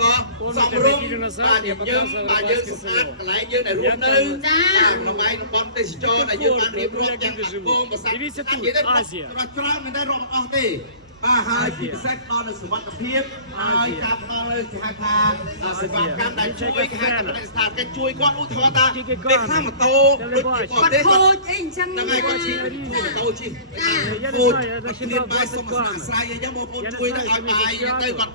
có xong rung và điểm dương và dương sụp át lại dương để rung nư nó bay nó con tê cho là dương ăn riêng rộp chẳng ăn cơm và sắc ăn gì đấy nó trao mìnhได้รอบអស់ទេបាទហើយពិសេសដល់នៅសុវត្ថិភាពហើយចាប់ដល់គេហៅថាសេវាកម្មដែលជួយគេហៅថាស្ថានភាពជួយគាត់ឧទាហរណ៍ថាពេលខ្លះម៉ូតូគាត់ខូចអីអញ្ចឹងហ្នឹងហើយគាត់ជិះម៉ូតូជិះខូចគ្នាបាយសុំស្នាក់ស្រ័យអីចឹងបងប្អូនជួយទៅឲ្យបាយទៅគាត់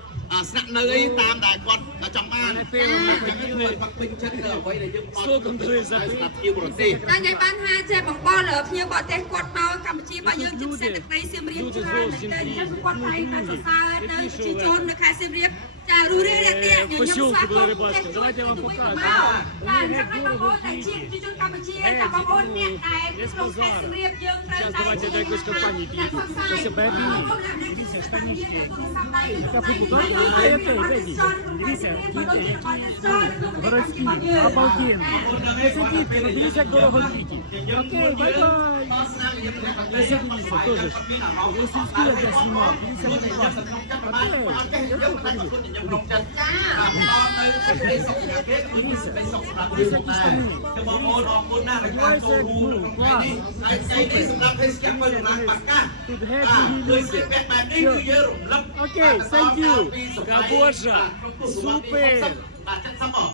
ស្នាក់នៅអីតាមដែលគាត់ចង់បានពេលហ្នឹងគាត់ពេញចិត្តទៅអ្វីដែលយើងអត់ស្ដាប់ជាបរទេសតែញ៉ៃបានថាចេះបងបលភ្ញៀវបរទេសគាត់មកកម្ពុជារបស់យើងជាពិសេសទឹកដីសៀមរាបច្រើនតែអញ្ចឹងគាត់តែតែសរសើរនៅប្រជាជននៅខេត្តសៀមរាបចារូរៀងរាក់ទាក់ខ្ញុំស្វាគមន៍ Давайте я вам покажу. បាទអញ្ចឹងបងប្អូនតែជាប្រជាជនកម្ពុជាតែបងប្អូនអ្នកដែលក្នុងខេត្តសៀមរាបយើងត្រូវតែ Давайте до якоїсь компанії підійду. Ось Бебі. Дивіться, штанішки. Я футболка, а это Бебі. Дивіться, діти, городські, обалденно. Це діти, дивіться, як дорого діти. Окей, бай-бай. Ось дивіться, теж. Ось сільські я знімав. Дивіться, як класно. Окей, я тут подивлюсь. បងប្អូនអរគុណណាស់ដែលបានចូលរួមថ្ងៃនេះហើយថ្ងៃនេះសម្រាប់ទេសចរទៅឡើងបាកាឃើញស្លៀកពាក់បែបនេះគឺយើងរំលឹក Окей, thank you. Кабоджа. Супер.